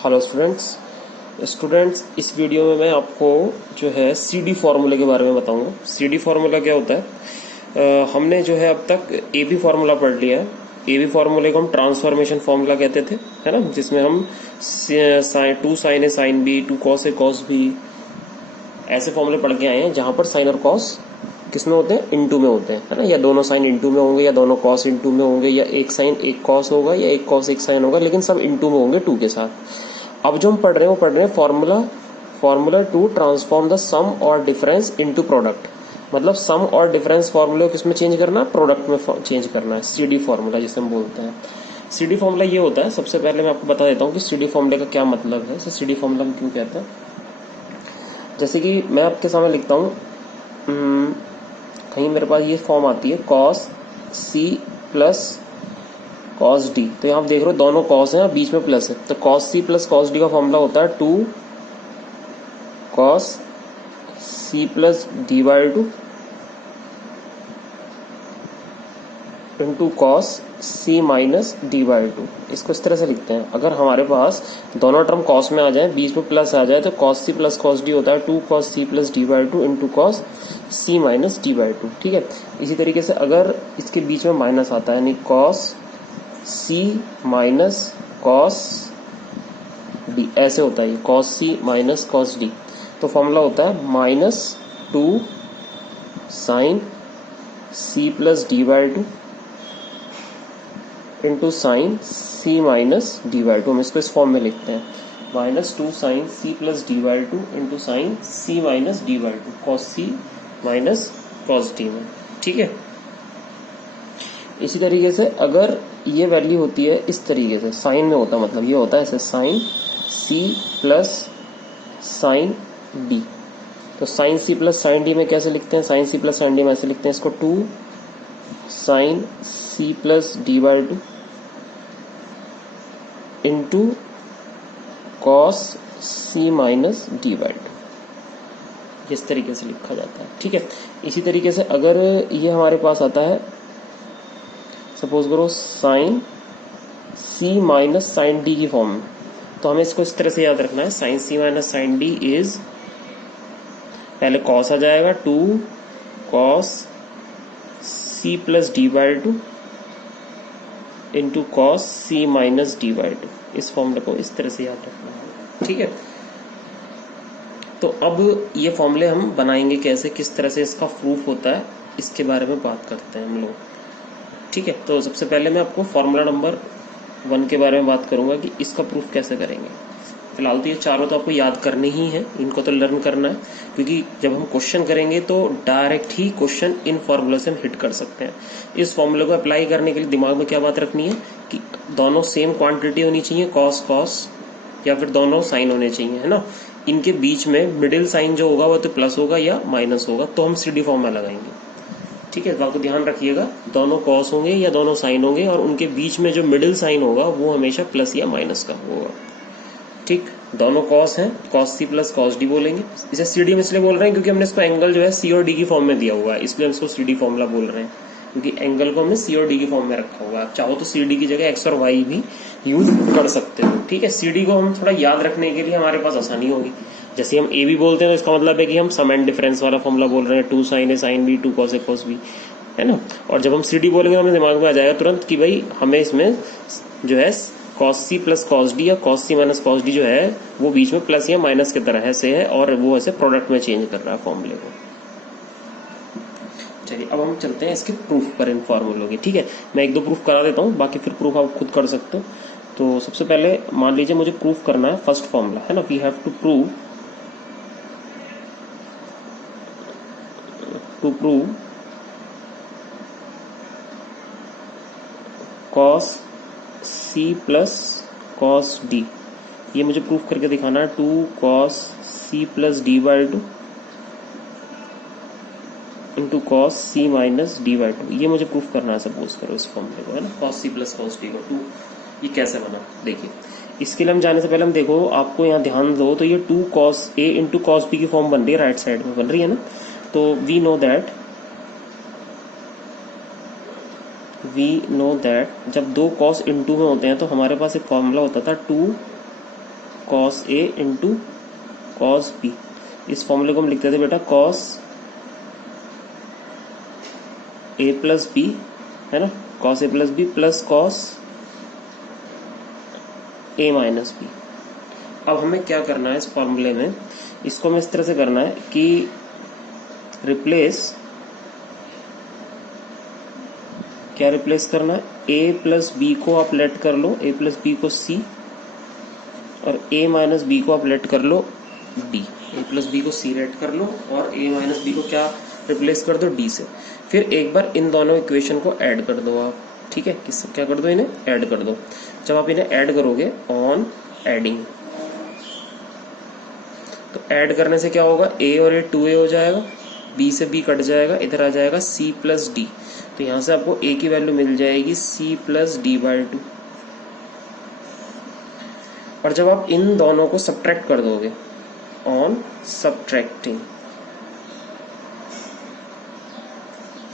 Hello students इस video में मैं आपको जो है सीडी फार्मूले के बारे में बताऊंगा। सीडी फार्मूला क्या होता है? हमने जो है अब तक ए बी फार्मूला पढ़ लिया है। ए बी फार्मूले को हम ट्रांसफॉर्मेशन फार्मूला कहते थे, है ना, जिसमें हम two sine A sine B, two cos A cos B, ऐसे फॉर्मूले पढ़ के आए हैं जहां पर साइन और कॉस किसमें होते हैं? इनटू में होते हैं, है ना। या दोनों साइन इनटू में होंगे, या दोनों कॉस इनटू में होंगे, या एक साइन एक कॉस होगा, या एक कॉस एक साइन होगा, लेकिन सब इनटू में होंगे टू के साथ। अब जो हम पढ़ रहे हैं वो पढ़ रहे हैं फॉर्मूला टू ट्रांसफॉर्म द सम और डिफरेंस इनटू प्रोडक्ट। मतलब सम और डिफरेंस फॉर्मूले को किसमें चेंज करना है? प्रोडक्ट में चेंज करना है। सीडी फॉर्मूला जिसे हम बोलते हैं। सीडी फॉर्मूला ये होता है, सबसे पहले मैं आपको बता देता हूँ कि सीडी फॉर्मूले का क्या मतलब है, इसे सीडी फॉर्मूला हम क्यों कहते हैं। जैसे कि मैं आपके सामने लिखता हूँ, कहीं मेरे पास ये फॉर्म आती है cos C plus cos D. तो यहाँ आप देख रहे हो दोनों कॉस हैं, बीच में प्लस है, तो cos C plus cos D का फॉर्मूला होता है two cos C plus D by two into cos C minus D by two. इसको इस तरह से लिखते हैं। अगर हमारे पास दोनों टर्म कॉस में आ जाए, बीच में प्लस आ जाए, तो cos C plus cos D होता है two cos C plus D by two into cos C minus D by two. ठीक है। इसी तरीके से अगर इसके बीच में माइनस आता है, यानी cos C minus cos D, ऐसे होता है cos C minus cos D, तो फॉर्मूला होता है minus two sine C plus D by two into sine C minus D by two. हम इसको इस फॉर्म में लिखते हैं, minus two sine C plus D by two into sine C minus D by two, cos C minus cos D में। ठीक है। इसी तरीके से अगर ये वैल्यू होती है इस तरीके से, साइन में होता है, मतलब ये होता है ऐसे sine C plus sine D, तो sine C plus sine D में कैसे लिखते हैं? Sine C plus sine D में ऐसे लिखते हैं इसको, two sine C plus D by two into cos C minus D by two, इस तरीके से लिखा जाता है। ठीक है। इसी तरीके से अगर ये हमारे पास आता है, सपोज करो sign C minus sine D की फॉर्म में, तो हमें इसको इस तरह से याद रखना है, sine C minus sine D is, पहले कॉस आ जाएगा, two cos C plus D by two into cos C minus D by two. इस फॉर्मूले को इस तरह से याद रखना है। ठीक है। तो अब ये फॉर्मूले हम बनाएंगे कैसे, किस तरह से इसका प्रूफ होता है, इसके बारे में बात करते हैं हम लोग। ठीक है। तो सबसे पहले मैं आपको फॉर्मूला नंबर 1 के बारे में बात करूंगा कि इसका प्रूफ कैसे करेंगे। फिलहाल तो ये चारों तो आपको याद करने ही है, इनको तो लर्न करना है, क्योंकि जब हम क्वेश्चन करेंगे तो direct he question in formula से हम हिट कर सकते हैं। इस फॉर्मूले को अप्लाई करने के लिए दिमाग में क्या बात रखनी है कि दोनों सेम क्वांटिटी होनी चाहिए, कॉस कॉस, या फिर दोनों साइन होने चाहिए, है ना। इनके बीच में मिडिल साइन जो होगा वो तो प्लस होगा या माइनस होगा, तो हम सीडी फॉर्म में लगाएंगे। ठीक है। इस बात को ध्यान रखिएगा, दोनों कॉस होंगे या दोनों साइन होंगे, और उनके बीच में जो मिडिल साइन होगा वो हमेशा प्लस या माइनस का होगा। ठीक। दोनों कॉस हैं, cos C plus cos D बोलेंगे। इसे सीडी में इसलिए बोल रहे हैं क्योंकि हमने इसको एंगल जो है सी और डी की फॉर्म में दिया हुआ है, इसलिए हम इसको सीडी फॉर्मूला बोल रहे हैं, क्योंकि एंगल को हमने सी और डी की फॉर्म में रखा हुआ है। आप चाहो तो सीडी की जगह एक्स और वाई भी यूज कर सकते हो। ठीक है। सीडी को हम थोड़ा याद रखने के लिए हमारे पास आसानी होगी। जैसे हम ए बी बोलते हैं तो इसका मतलब है कि हम सम एंड डिफरेंस वाला फॉर्मूला बोल रहे हैं, two sine A sine B, two cos A cos B, है ना। और जब हम सीडी बोलेंगे तो हमें दिमाग में आ जाएगा तुरंत कि भाई हमें इसमें जो है cos C plus cos D या cos C minus cos D जो है वो बीच में प्लस या माइनस की तरह से है, और वो ऐसे प्रोडक्ट में चेंज कर रहा है फॉर्मूले को। चलिए अब हम चलते हैं इसके प्रूफ पर इन फॉर्मूलों के। ठीक है। मैं एक दो प्रूफ करा देता हूँ, बाकी फिर प्रूफ आप खुद कर सकते हो। तो सबसे पहले मान लीजिए मुझे प्रूफ करना है फर्स्ट फॉर्मूला, है ना। We have to prove cos C plus cos D. ये मुझे प्रूफ करके दिखाना है, two cos C plus D by two into cos C minus D by two. ये मुझे प्रूफ करना है, सपोज करो इस फॉर्मूले को, है ना, cos C plus cos D को टू। ये कैसे बना देखिए। इसके लिए हम जाने से पहले हम देखो, आपको यहाँ ध्यान दो तो ये two cos A into cos B की फॉर्म बन रही है, राइट साइड में बन रही है ना। तो वी नो दैट जब दो कॉस इनटू में होते हैं तो हमारे पास एक फॉर्मूला होता था two cos A into cos B. इस फॉर्मूले को हम लिखते थे बेटा कॉस ए प्लस बी, है ना, cos A plus B plus cos A minus B. अब हमें क्या करना है इस फॉर्मूले में, इसको हमें इस तरह से करना है कि रिप्लेस, क्या रिप्लेस करना है, ए प्लस बी को आप लेट कर लो, ए प्लस बी को सी, और ए माइनस बी को आप लेट कर लो डी। ए प्लस बी को सी लेट कर लो और ए माइनस बी को क्या रिप्लेस कर दो, डी से। फिर एक बार इन दोनों इक्वेशन को ऐड कर दो आप, ठीक है, किस क्या कर दो, इन्हें ऐड कर दो। जब आप इन्हें ऐड करोगे ऑन एडिंग, तो ऐड करने से क्या होगा, ए और ए 2a हो जाएगा, बी से बी कट जाएगा, इधर आ जाएगा सी प्लस डी। तो यहां से आपको ए की वैल्यू मिल जाएगी सी प्लस डी बाई 2। और जब आप इन दोनों को सब्ट्रैक्ट कर दोगे ऑन सब्ट्रैक्टिंग,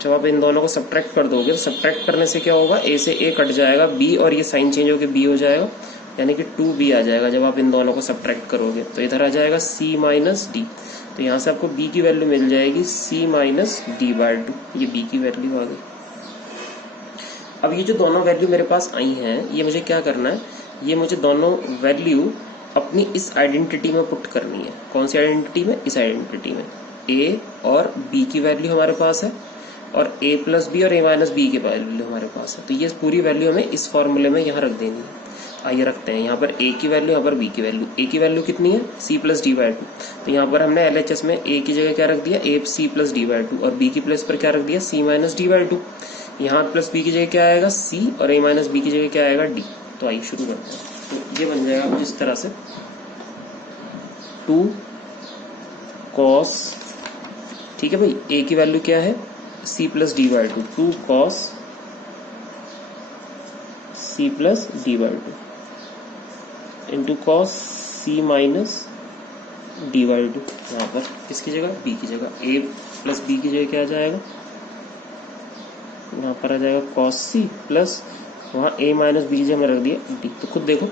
जब आप इन दोनों को सब्ट्रैक्ट कर दोगे, सब्ट्रैक्ट करने से क्या होगा, ए से ए कट जाएगा, बी और ये साइन चेंज होकर बी हो जाएगा, यानी कि 2b आ जाएगा जब आप इन दोनों को सब्ट्रैक्ट करोगे। तो इधर आ जाएगा c माइनस डी, तो यहाँ से आपको b की वैल्यू मिल जाएगी c माइनस डी बाई 2। ये b की वैल्यू आ गई। अब ये जो दोनों वैल्यू मेरे पास आई हैं, ये मुझे क्या करना है, ये मुझे दोनों वैल्यू अपनी इस आइडेंटिटी में पुट करनी है। कौन सी आइडेंटिटी में, इस आइडेंटिटी में a और b की वैल्यू हमारे पास है, और a प्लस बी और a माइनस बी की वैल्यू हमारे पास है। तो ये पूरी वैल्यू हमें इस फॉर्मूले में यहाँ रख देनी है। आइए रखते हैं यहाँ पर a की वैल्यू, यहाँ पर b की वैल्यू। a की वैल्यू कितनी है, c प्लस डी बाई 2। तो यहाँ पर हमने LHS में a की जगह क्या रख दिया, a c plus D by 2, और b की प्लेस पर क्या रख दिया, c माइनस डी बाई 2। यहाँ प्लस b की जगह क्या आएगा, c, और a माइनस b की जगह क्या आएगा, d। तो आइए शुरू करते हैं। तो ये बन जाएगा कुछ इस तरह से, 2 cos, ठीक है भाई, a की वैल्यू क्या है, c plus D by 2, 2 cos c plus D by 2 into cos C minus D by 2। यहाँ पर किसकी जगह, b की जगह, a प्लस b की जगह क्या आ जाएगा, यहाँ पर आ जाएगा कॉस सी प्लस, वहाँ a माइनस b की जगह रख दिया d। तो खुद देखो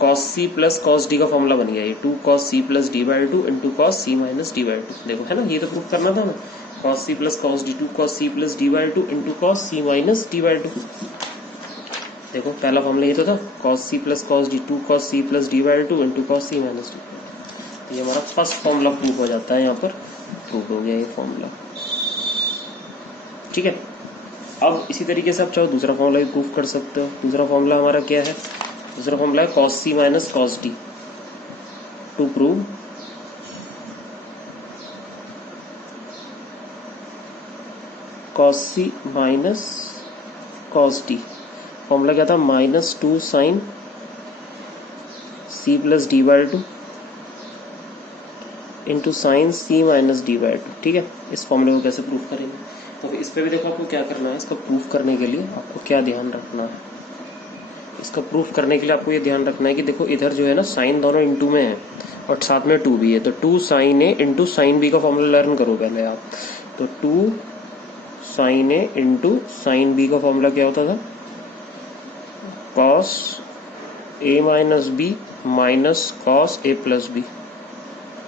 cos C plus cos D का फॉर्मूला बन गया ये, 2 cos c plus D by 2 into cos C minus D by 2। देखो है ना, ये तो प्रूफ करना था ना, cos c plus cos D, 2 cos c plus D by 2 into cos C minus D by 2। देखो पहला फॉर्मूला ये तो था, cos c plus cos D, 2 cos c plus D by 2 into cos C minus D. ये हमारा first formula proof हो जाता है, यहाँ पर प्रूफ हो गया ये फॉर्मूला, ठीक है। अब इसी तरीके से आप चाहो दूसरा फॉर्मूला भी प्रूफ कर सकते हो। दूसरा फॉर्मूला हमारा क्या है, दूसरा फॉर्मूला है cos c minus cos d, to prove cos c minus cos d। Formula क्या था, minus 2 sine c plus D by 2 into sine c minus D by 2, ठीक है। इस फॉर्मूले को कैसे प्रूफ करेंगे, तो इस पे भी देखो आपको क्या करना है, इसका प्रूफ करने के लिए आपको क्या ध्यान रखना है, इसका प्रूफ करने के लिए आपको ये ध्यान रखना है कि देखो इधर जो है ना साइन दोनों इंटू में है और साथ में 2 भी है, तो 2 sign A into sine B का फॉर्मूला लर्न करो पहले आप। तो 2 sign A into sine B का फॉर्मूला क्या होता था, cos A minus B minus cos A plus B,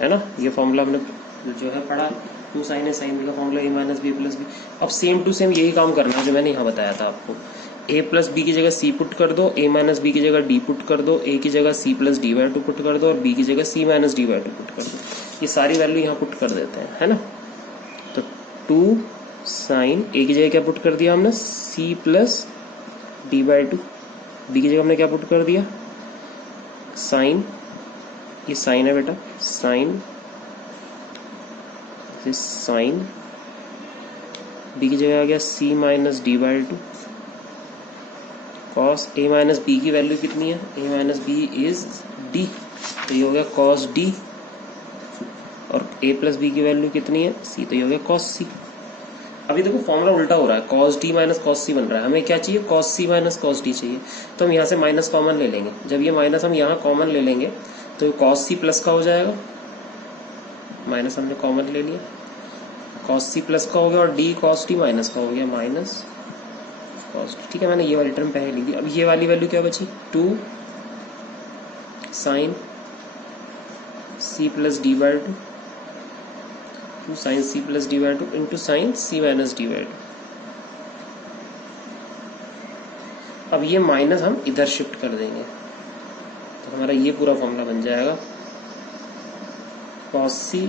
है ना। ये फॉर्मूला हमने जो है पढ़ा, 2 साइन ए साइन बी का फॉर्मूला ए माइनस बी प्लस बी। अब सेम टू सेम यही काम करना है जो मैंने यहाँ बताया था आपको, a प्लस बी की जगह c पुट कर दो, a माइनस बी की जगह d पुट कर दो, a की जगह c plus D by 2 put कर दो, और b की जगह c minus D by 2 put कर दो। ये सारी वैल्यू यहाँ पुट कर देते हैं, है ना। तो 2 साइन a की जगह क्या पुट कर दिया हमने, c plus D by 2, b की जगह हमने क्या पुट कर दिया, साइन, ये साइन है बेटा, साइन साइन, b की जगह आ गया c minus D by 2, cos A minus B की वैल्यू कितनी है, A minus B is D, तो ये हो गया कॉस डी, और ए प्लस बी की वैल्यू कितनी है, सी, तो ये हो गया कॉस सी। अभी देखो फॉर्मूला उल्टा हो रहा है, कॉस डी माइनस कॉस सी बन रहा है, हमें क्या चाहिए, cos C minus cos D चाहिए। तो हम यहाँ से माइनस कॉमन ले लेंगे, जब ये माइनस हम यहाँ कॉमन ले लेंगे तो कॉस सी प्लस का हो जाएगा, माइनस हमने कॉमन ले लिया, कॉस सी प्लस का हो गया, और डी कॉस डी माइनस का हो गया, माइनस कॉस, ठीक है। मैंने ये वाली टर्म पहले ली थी। अब ये वाली वैल्यू क्या बची, 2 sine C plus D by two, two sine C plus D by two into sine C minus D by two. अब ये माइनस हम इधर शिफ्ट कर देंगे तो हमारा ये पूरा फॉर्मूला बन जाएगा cos C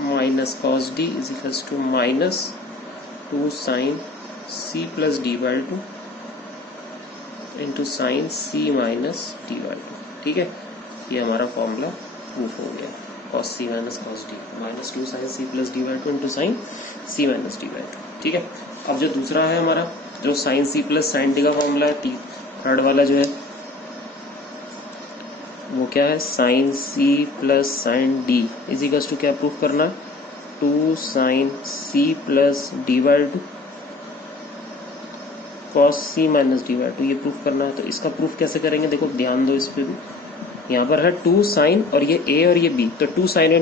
minus cos D is equals to minus two sine C plus D by two into sine C minus D by two. ठीक है, ये हमारा फॉर्मूला प्रूफ हो गया, cos C minus cos D minus two sine C plus D by two into sine C minus D by two. ठीक है, अब जो दूसरा है हमारा जो sine C plus sine D का फॉर्मूला है, थर्ड वाला जो है वो क्या है, sine C plus sine D is equals to क्या प्रूफ करना है, two sine C plus D by two cos C minus D by two, ये प्रूफ करना है। तो इसका प्रूफ कैसे करेंगे, देखो ध्यान दो इस पे भी, यहाँ पर है टू साइन और ये ए और ये बी, तो two sine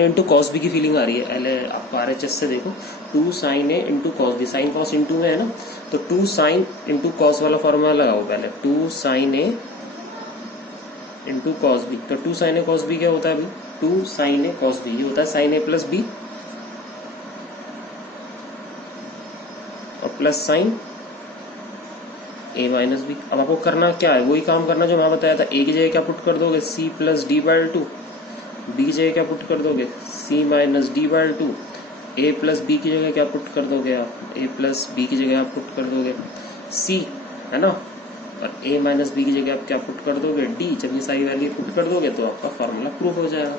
into cos B की फीलिंग आ रही है आपको RHS से, देखो two sine A into cos B, sine cos into में है ना, तो टू साइन इंटू कॉस वाला फॉर्मूला लगाओ पहले, two sine A into cos B. तो two sine A cos B क्या होता है अभी, two sine A cos B, ये होता है साइन ए प्लस बी और plus sign A minus B. अब आपको करना क्या है, वही काम करना जो मैं बताया था, ए की जगह क्या पुट कर दोगे, C plus D by two, B की जगह क्या पुट कर दोगे, C minus D by two, A plus B की जगह क्या पुट कर दोगे आप, ए प्लस बी की जगह आप पुट कर दोगे सी, है ना, और ए माइनस बी की जगह आप क्या पुट कर दोगे, डी। जब ये सारी वैल्यू पुट कर दोगे तो आपका फॉर्मूला प्रूफ हो जाएगा।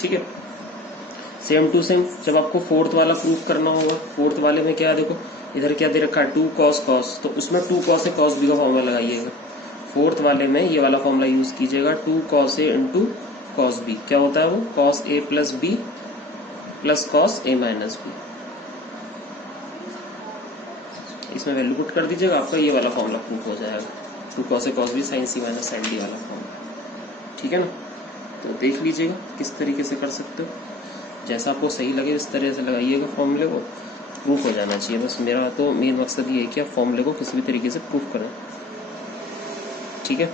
ठीक है, सेम टू सेम जब आपको फोर्थ वाला प्रूफ करना होगा, फोर्थ वाले में क्या है, देखो इधर क्या दे रखा है, टू कॉस कॉस, तो उसमें two cos A cos B का फॉर्मूला लगाइएगा। फोर्थ वाले में ये वाला फॉर्मूला यूज कीजिएगा, two cos A into cos B, क्या होता है वो, cos A plus B plus cos A minus B. इसमें वैल्यू पुट कर दीजिएगा, आपका ये वाला फॉर्मूला प्रूफ हो जाएगा, two cos A cos B sine C minus sine D वाला फॉर्मूला। ठीक है ना, तो देख लीजिएगा किस तरीके से कर सकते हो, जैसा आपको सही लगे इस तरह से लगाइएगा फॉर्मूले को, प्रूफ हो जाना चाहिए। बस मेरा तो मेन मकसद ये है कि आप फॉर्मूले को किसी भी तरीके से प्रूफ करें। ठीक है,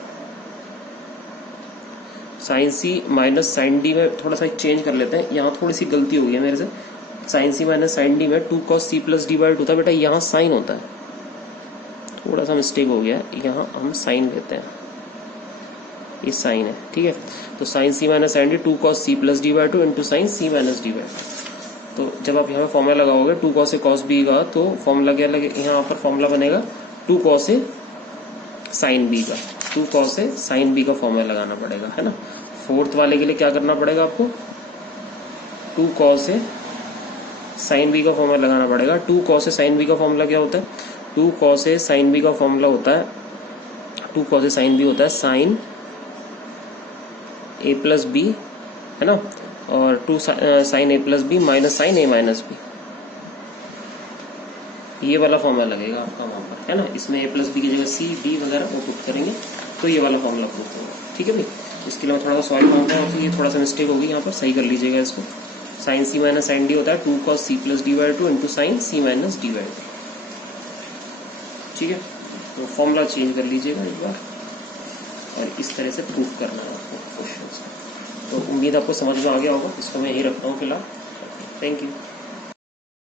sine C minus sine D में थोड़ा सा चेंज कर लेते हैं, यहाँ थोड़ी सी गलती हो गई है मेरे से, sine C minus sine D में two cos C plus D by two था, बेटा यहाँ साइन होता है, थोड़ा सा मिस्टेक हो गया है, यहाँ हम साइन लेते हैं, ये साइन है। ठीक है, तो sine C minus sine D two cos C plus D by two into sine C minus D by two. तो जब आप यहाँ पे फॉर्मूला लगाओगे two cos A cos B का, तो फॉर्मूला क्या लगे, यहाँ पर फॉर्मूला बनेगा two cos A sine B का, two cos A sine B का फॉर्मूला लगाना पड़ेगा, है ना। फोर्थ वाले के लिए क्या करना पड़ेगा आपको, two cos A sine B का फॉर्मूला लगाना पड़ेगा। Two cos A sine B का फॉर्मूला क्या होता है, two cos A sine B का फॉर्मूला होता है, two cos A sine B होता है साइन ए प्लस बी, है ना, और two sine A plus B minus sine A minus B, ये वाला फॉर्मूला लगेगा आपका वहां पर, है ना। इसमें ए प्लस बी की जगह सी डी वगैरह वो पुट करेंगे तो ये वाला फॉर्मूला प्रूफ होगा। ठीक है भाई, इसके लिए मैं थोड़ा सा सॉल्व मांगता हूँ, तो ये थोड़ा सा मिस्टेक होगी यहाँ पर, सही कर लीजिएगा इसको। Sine C minus sine D होता है two cos C plus D by two into sine C minus D by two. ठीक है, तो फॉर्मूला चेंज कर लीजिएगा एक बार, और इस तरह से प्रूफ करना है आपको क्वेश्चन। तो उम्मीद आपको समझ में आ गया होगा, इसको मैं यही रखता हूँ फिलहाल। Thank you.